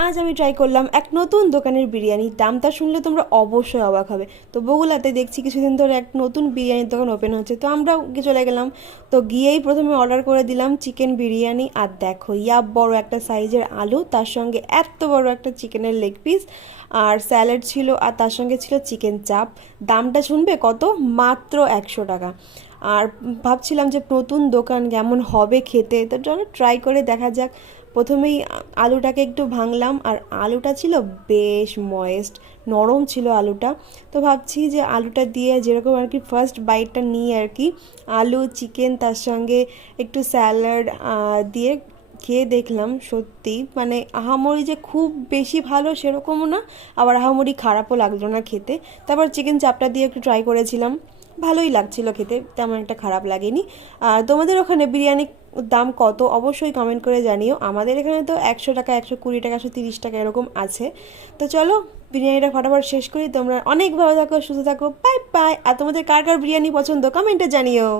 আজ আমি ট্রাই করলাম এক নতুন দোকানের বিরিয়ানি। দামটা শুনলে তোমরা অবশ্যই অবাক হবে। তো বগুলাতে দেখছি কিছুদিন ধরে এক নতুন বিরিয়ানির দোকান ওপেন হচ্ছে, তো আমরাও চলে গেলাম। তো গিয়েই প্রথমে অর্ডার করে দিলাম চিকেন বিরিয়ানি। আর দেখো ইয়াব বড় একটা সাইজের আলু, তার সঙ্গে এত বড় একটা চিকেনের লেগ পিস, আর স্যালাড ছিল, আর তার সঙ্গে ছিল চিকেন চাপ। দামটা শুনবে কত, মাত্র 100 টাকা। আর ভাবছিলাম যে নতুন দোকান কেমন হবে খেতে, তো চলো ট্রাই করে দেখা যাক। প্রথমেই আলুটাকে একটু ভাঙলাম, আর আলুটা ছিল বেশ ময়েস্ট, নরম ছিল আলুটা। তো ভাবছি যে আলুটা দিয়ে যেরকম আর কি ফার্স্ট বাইটটা নিয়ে আর কি, আলু চিকেন তার সঙ্গে একটু স্যালাড দিয়ে খেয়ে দেখলাম, সত্যি মানে আহামরি যে খুব বেশি ভালো সেরকমও না, আবার আহামরি খারাপও লাগলো না খেতে। তারপর চিকেন চাপটা দিয়ে একটু ট্রাই করেছিলাম, ভালোই লাগছিল খেতে, তেমন একটা খারাপ লাগেনি। আর তোমাদের ওখানে বিরিয়ানি দাম কত অবশ্যই কমেন্ট করে জানিও। আমাদের এখানে তো 100 টাকা, 120 টাকা, 130 টাকা এরকম আছে। তো চলো বিরিয়ানিটা ফটাফট শেষ করি। তোমরা অনেক ভালো থাকো, সুস্থ থাকো, বাই বাই। আর তোমাদের কার কার বিরিয়ানি পছন্দ কমেন্টে জানিও।